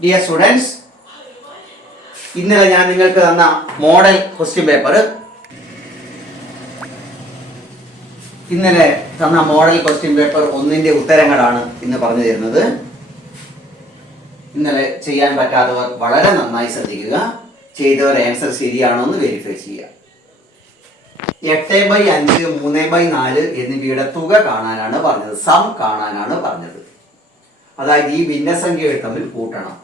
Dear students, ഇന്നലെ ഞാൻ നിങ്ങൾക്ക് തന്ന മോഡൽ ക്വസ്റ്റ്യൻ പേപ്പർ ഒന്നിന്റെ ഉത്തരങ്ങളാണ് ഇന്ന് പറഞ്ഞു തരുന്നത്. ഇന്നലെ ചെയ്യാൻ പറ്റാത്തവർ വളരെ നന്നായി ശ്രദ്ധിക്കുക. ചെയ്തവർ ആൻസർ ശരിയാണോ എന്ന് വെരിഫൈ ചെയ്യുക. 8/5, 3/4 എന്നിവയുടെ തുക കാണാനാണ് പറഞ്ഞത്, സം കാണാനാണ് പറഞ്ഞത്. അതായത് ഈ ഭിന്നസംഖ്യകൾ തമ്മിൽ കൂട്ടണം.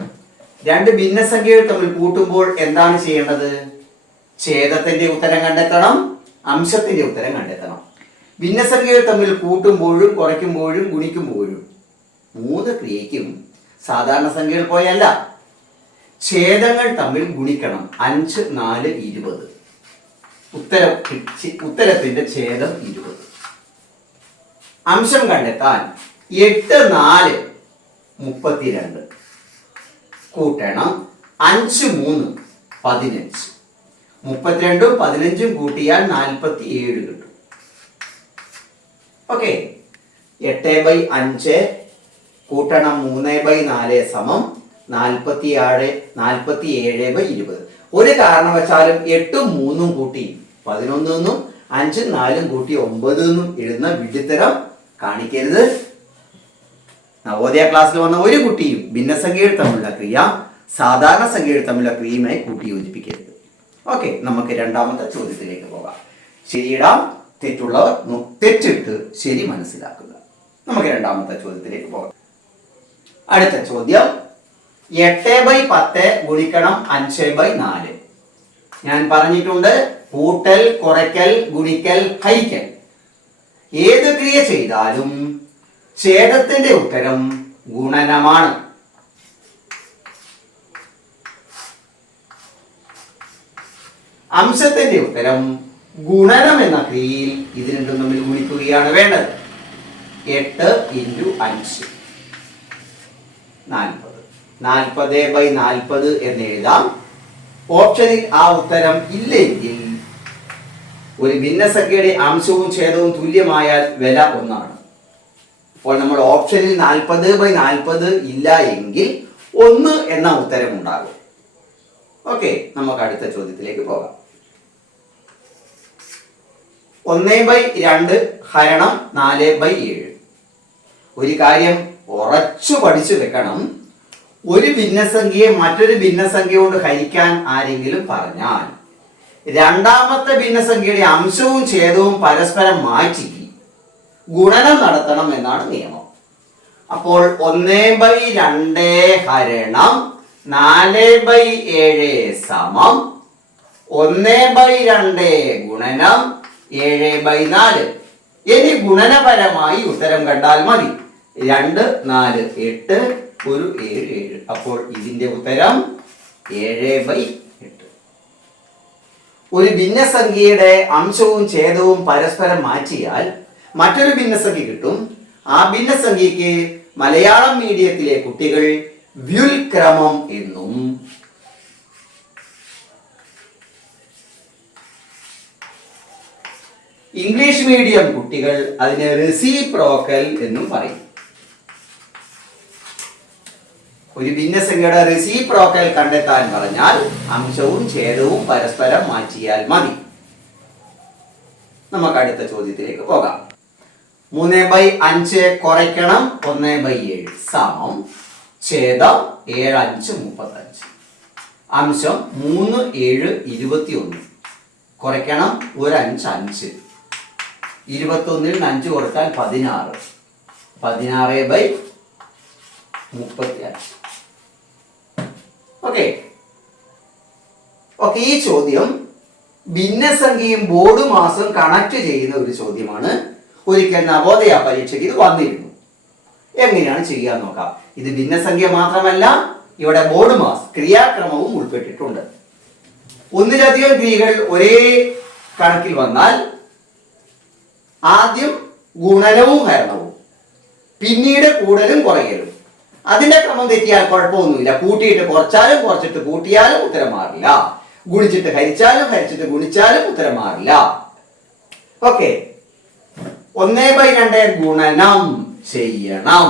രണ്ട് ഭിന്നസംഖ്യകൾ തമ്മിൽ കൂട്ടുമ്പോൾ എന്താണ് ചെയ്യേണ്ടത്? ഛേദത്തിന്റെ ഉത്തരം കണ്ടെത്തണം, അംശത്തിന്റെ ഉത്തരം കണ്ടെത്തണം. ഭിന്നസംഖ്യകൾ തമ്മിൽ കൂട്ടുമ്പോഴും കുറയ്ക്കുമ്പോഴും ഗുണിക്കുമ്പോഴും 3 ക്രിയയ്ക്കും സാധാരണ സംഖ്യകൾ പോയല്ല. ഛേദങ്ങൾ തമ്മിൽ ഗുണിക്കണം. 5, 4, 20. ഉത്തരത്തിന്റെ ഛേദം 20. അംശം കണ്ടെത്താൻ 8, 4, 32 കൂട്ടണം. 5, 3, 15. 32ഉം 15ഉം കൂട്ടിയാൽ 47 കിട്ടും. ഓക്കെ. 8/5 കൂട്ടണം 3/4 സമം 47/20. ഒരു കാരണവശാലും 8ഉം 3ഉം കൂട്ടി 11 എന്നും 5ഉം 4ഉം കൂട്ടി 9 എന്നും എഴുതുന്ന വിഡ്ഢിത്തരം കാണിക്കരുത്. നവോദയ ക്ലാസ്സിൽ വന്ന ഒരു കുട്ടിയും ഭിന്നസംഖ്യകൾ തമ്മിലുള്ള ക്രിയ സാധാരണ സംഖ്യകൾ തമ്മിലുള്ള ക്രിയയുമായി കൂട്ടി യോജിപ്പിക്കരുത്. ഓക്കെ, നമുക്ക് രണ്ടാമത്തെ ചോദ്യത്തിലേക്ക് പോകാം. ശരിയിടാം, തെറ്റുള്ളവർ തെറ്റിട്ട് ശരി മനസ്സിലാക്കുക. നമുക്ക് രണ്ടാമത്തെ ചോദ്യത്തിലേക്ക് പോകാം. അടുത്ത ചോദ്യം 8/10 ഗുണിക്കണം 5/4. ഞാൻ പറഞ്ഞിട്ടുണ്ട്, കൂട്ടൽ, കുറയ്ക്കൽ, ഗുണിക്കൽ, ഹരിക്കൽ ഏത് ക്രിയ ചെയ്താലും ഛേദത്തിന്റെ ഉത്തരം ഗുണനമാണ്. അംശത്തിന്റെ ഉത്തരം ഗുണനം എന്ന ക്രിയയിൽ ഇത് രണ്ടും തമ്മിൽ ഗുണിക്കുകയാണ് വേണ്ടത്. 8 × 5 40. 40/40 എന്ന് എഴുതാം. ഓപ്ഷനിൽ ആ ഉത്തരം ഇല്ലെങ്കിൽ ഒരു ഭിന്നസംഖ്യയുടെ അംശവും ഛേദവും തുല്യമായാൽ വില 1 ആണ്. അപ്പോൾ നമ്മൾ ഓപ്ഷനിൽ 40/40 ഇല്ല എങ്കിൽ 1 എന്ന ഉത്തരം ഉണ്ടാകും. ഓക്കെ, നമുക്ക് അടുത്ത ചോദ്യത്തിലേക്ക് പോകാം. 1/2 ഹരണം 4/7. ഒരു കാര്യം ഉറച്ചു പഠിച്ചു വെക്കണം. ഒരു ഭിന്നസംഖ്യയെ മറ്റൊരു ഭിന്നസംഖ്യ കൊണ്ട് ഹരിക്കാൻ ആരെങ്കിലും പറഞ്ഞാൽ രണ്ടാമത്തെ ഭിന്നസംഖ്യയുടെ അംശവും ഛേദവും പരസ്പരം മാറ്റി ഗുണനം നടത്തണം എന്നാണ് നിയമം. അപ്പോൾ 1/2 ഹരണം 4/7 സമം 1/2 ഗുണനം 7/4. ഇനി ഗുണനപരമായി ഉത്തരം കണ്ടാൽ മതി. 2, 4, 8, 1, 7, 7. അപ്പോൾ ഇതിന്റെ ഉത്തരം 7/8. ഒരു ഭിന്നസംഖ്യയുടെ അംശവും ഛേദവും പരസ്പരം മാറ്റിയാൽ മറ്റൊരു ഭിന്നസംഖ്യ കിട്ടും. ആ ഭിന്നസംഖ്യക്ക് മലയാളം മീഡിയത്തിലെ കുട്ടികൾ വ്യുൽക്രമം എന്നും ഇംഗ്ലീഷ് മീഡിയം കുട്ടികൾ അതിനെ റെസിപ്രോക്കൽ എന്നും പറയും. ഒരു ഭിന്നസംഖ്യയുടെ റെസിപ്രോക്കൽ കണ്ടെത്താൻ പറഞ്ഞാൽ അംശവും ഛേദവും പരസ്പരം മാറ്റിയാൽ മതി. നമുക്ക് അടുത്ത ചോദ്യത്തിലേക്ക് പോകാം. 3/5 കുറയ്ക്കണം 1/7 സമം ഛേദം 7, 5, 35. അംശം 3, 7, 21. കുറയ്ക്കണം 1, 5, 5. 21ൽ 5 കുറച്ചാൽ 16. 16/35. ഓക്കെ. ഈ ചോദ്യം ഭിന്നസംഖ്യയും ബോർഡ് മാസം കണക്ട് ചെയ്യുന്ന ഒരു ചോദ്യമാണ്. ഒരിക്കൽ നവോദയ പരീക്ഷയ്ക്ക് ഇത് വന്നിരുന്നു. എങ്ങനെയാണ് ചെയ്യാൻ നോക്കാം. ഇത് ഭിന്നസംഖ്യ മാത്രമല്ല, ഇവിടെ ബോർഡ് മാസ് ക്രിയാക്രമവും ഉൾപ്പെട്ടിട്ടുണ്ട്. ഒന്നിലധികം ക്രിയകൾ ഒരേ കണക്കിൽ വന്നാൽ ആദ്യം ഗുണനവും ഹരണവും, പിന്നീട് കൂടലും കുറയലും. അതിന്റെ ക്രമം തെറ്റിയാൽ കുഴപ്പമൊന്നുമില്ല. കൂട്ടിയിട്ട് കുറച്ചാലും കുറച്ചിട്ട് കൂട്ടിയാലും ഉത്തരം മാറില്ല. ഗുണിച്ചിട്ട് ഹരിച്ചാലും ഹരിച്ചിട്ട് ഗുണിച്ചാലും ഉത്തരം മാറില്ല. ഓക്കെ. 1/2 ഗുണനം ചെയ്യണം.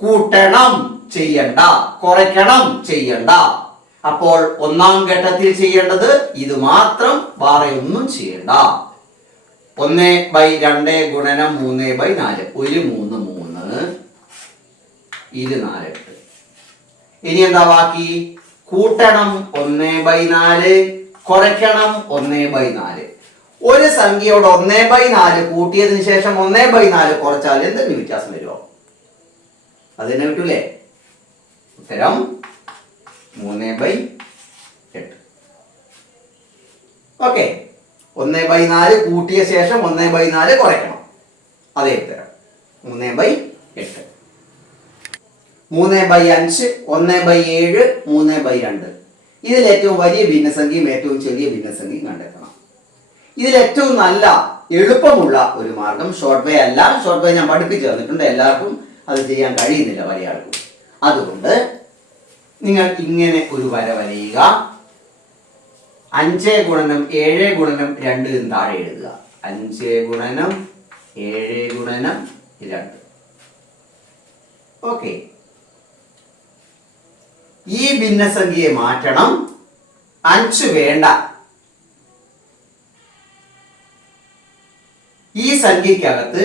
കൂട്ടണം ചെയ്യണ്ട, കുറയ്ക്കണം ചെയ്യണ്ട. അപ്പോൾ ഒന്നാം ഘട്ടത്തിൽ ചെയ്യേണ്ടത് ഇത് മാത്രം, വേറെ ഒന്നും ചെയ്യണ്ട. 1/2 ഗുണനം 3/4, 1 3 3, ഇത് 4 8. ഇനി എന്താ ബാക്കി? കൂട്ടണം 1/4, കുറയ്ക്കണം 1/4. ഒരു സംഖ്യയോട് 1/4 കൂട്ടിയതിനു ശേഷം 1/4 കുറച്ചാൽ എന്തെങ്കിലും വ്യത്യാസം വരുമോ? അത് തന്നെ കിട്ടൂലേ? ഉത്തരം 3/8. ഓക്കെ, 1/4 കൂട്ടിയ ശേഷം 1/4 കുറയ്ക്കണം, അതേ ഉത്തരം 3/8. 3/5, 1/7, 3/2. ഇതിൽ ഏറ്റവും വലിയ ഭിന്നസംഖ്യയും ഏറ്റവും ചെറിയ ഭിന്നസംഖ്യയും കണ്ടെത്തണം. ഇതിൽ ഏറ്റവും നല്ല എളുപ്പമുള്ള ഒരു മാർഗം ഷോർട്ട് വേ അല്ല. ഷോർട്ട് വേ ഞാൻ പഠിപ്പിച്ചു തന്നിട്ടുണ്ട്, എല്ലാവർക്കും അത് ചെയ്യാൻ കഴിയുന്നില്ല പല ആൾക്കും. അതുകൊണ്ട് നിങ്ങൾ ഇങ്ങനെ ഒരു വര വരയുക. 5 ഗുണനം 7 ഗുണനം 2 എന്ന് താഴെ എഴുതുക. 5 ഗുണനം 7 ഗുണനം 2. ഓക്കെ, ഈ ഭിന്നസംഖ്യയെ മാറ്റണം. 5 വേണ്ട. ഈ സംഖ്യക്കകത്ത്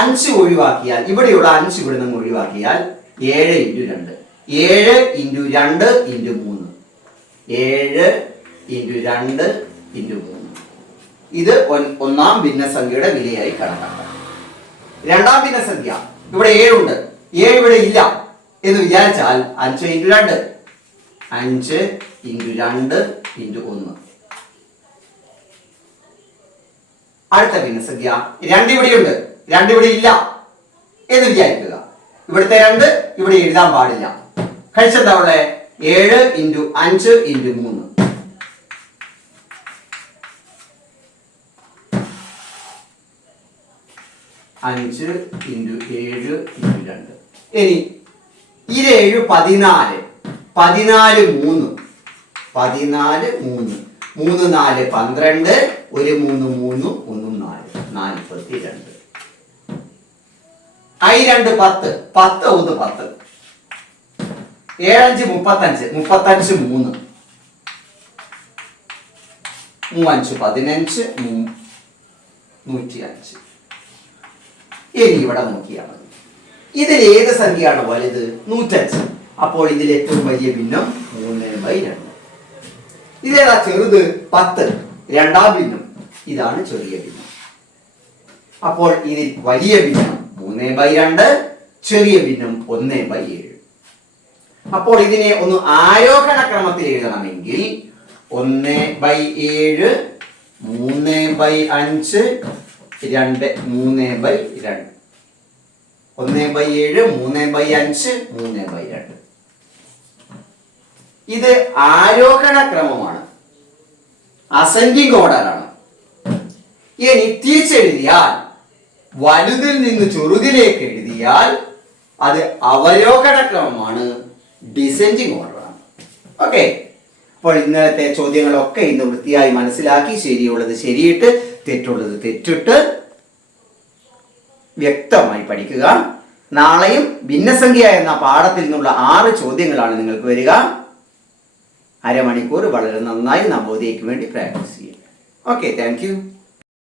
5 ഒഴിവാക്കിയാൽ, ഇവിടെയുള്ള 5 ഇവിടെ നിന്ന് ഒഴിവാക്കിയാൽ 7 × 2, 7 × 2 × 3, 7 × 2 × 3. ഇത് ഒന്നാം ഭിന്നസംഖ്യയുടെ വിലയായി കണക്കാക്കാം. രണ്ടാം ഭിന്നസംഖ്യ ഇവിടെ 7 ഉണ്ട്, 7 ഇവിടെ ഇല്ല എന്ന് വിചാരിച്ചാൽ 5 × 2, 5 × 2 × 1. അടുത്ത ഭിന്നസംഖ്യ 2 ഇവിടെയുണ്ട്, 2 ഇവിടെ ഇല്ല എന്ന് വിചാരിക്കുക. ഇവിടുത്തെ 2 ഇവിടെ എഴുതാൻ പാടില്ല. കഴിച്ചെന്താ ഉള്ളേ? 7 × 5 × 3. 5 × 7 × 2. ഇനി ഈ 7 14, 14 3, 14 3, 3 4 12, 1 3 3, 1 4, 42. I2 10, 10 1 10, 7 5 35, 35 3, 3 5 15, 105. ഇനി ഇവിടെ നോക്കിയാൽ മതി. ഇതിൽ ഏത് സംഖ്യയാണ് വലുത്? 105. അപ്പോൾ ഇതിൽ ഏറ്റവും വലിയ ഭിന്നം 3/2. ഇതേതാ ചെറുത്? 10. രണ്ടാം ഭിന്നം, ഇതാണ് ചെറിയ ഭിന്നം. അപ്പോൾ ഇതിൽ വലിയ ഭിന്നം 3/2, ചെറിയ ഭിന്നം 1/7. അപ്പോൾ ഇതിനെ ഒന്ന് ആരോഹണ ക്രമത്തിൽ എഴുതണമെങ്കിൽ 1/7, 3/5, 2 3/2. 1/7, 3/5, 3/2. ഇത് ആരോഹണ ക്രമമാണ്, അസെൻഡിങ് ഓർഡറാണ്. ഇനി തിരിച്ചെഴുതിയാൽ, വലുതിൽ നിന്ന് ചെറുതിലേക്ക് എഴുതിയാൽ അത് അവരോഹണ ക്രമമാണ്, ഡിസെൻഡിങ് ഓർഡറാണ്. ഓക്കെ, അപ്പോൾ ഇന്നലത്തെ ചോദ്യങ്ങളൊക്കെ ഇന്ന് വൃത്തിയായി മനസ്സിലാക്കി, ശരിയുള്ളത് ശരിയിട്ട് തെറ്റുള്ളത് തെറ്റിട്ട് വ്യക്തമായി പഠിക്കുക. നാളെയും ഭിന്നസംഖ്യ എന്ന പാഠത്തിൽ നിന്നുള്ള 6 ചോദ്യങ്ങളാണ് നിങ്ങൾക്ക് വരിക. അരമണിക്കൂർ വളരെ നന്നായി നവോദയയ്ക്ക് വേണ്ടി പ്രാക്ടീസ് ചെയ്യും. Okay, thank you.